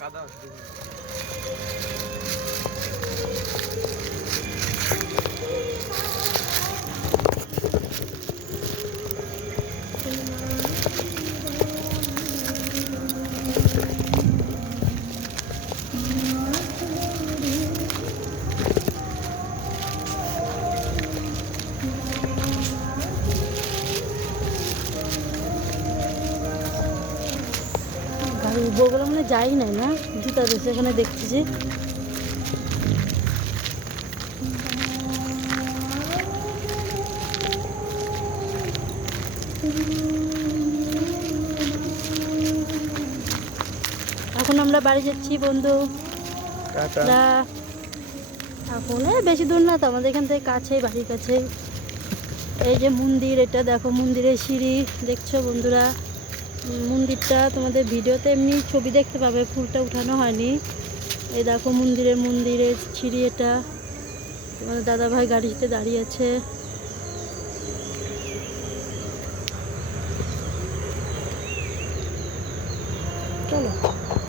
কাদা বগুলো মানে যাই নাই না জুতা দিয়েছে এখানে দেখতেছি। এখন আমরা বাড়ি যাচ্ছি বন্ধু। এখন বেশি দূর না তো, আমাদের এখান থেকে কাছেই, বাড়ির কাছে। এই যে মন্দির, এটা দেখো মন্দিরের সিঁড়ি দেখছো বন্ধুরা। মন্দিরটা তোমাদের ভিডিওতে এমনি ছবি দেখতে পাবে, ফুলটা উঠানো হয়নি। এই দেখো মন্দিরের সিঁড়ি, এটা তোমাদের দাদাভাই গাড়িতে দাঁড়িয়ে আছে। চলো।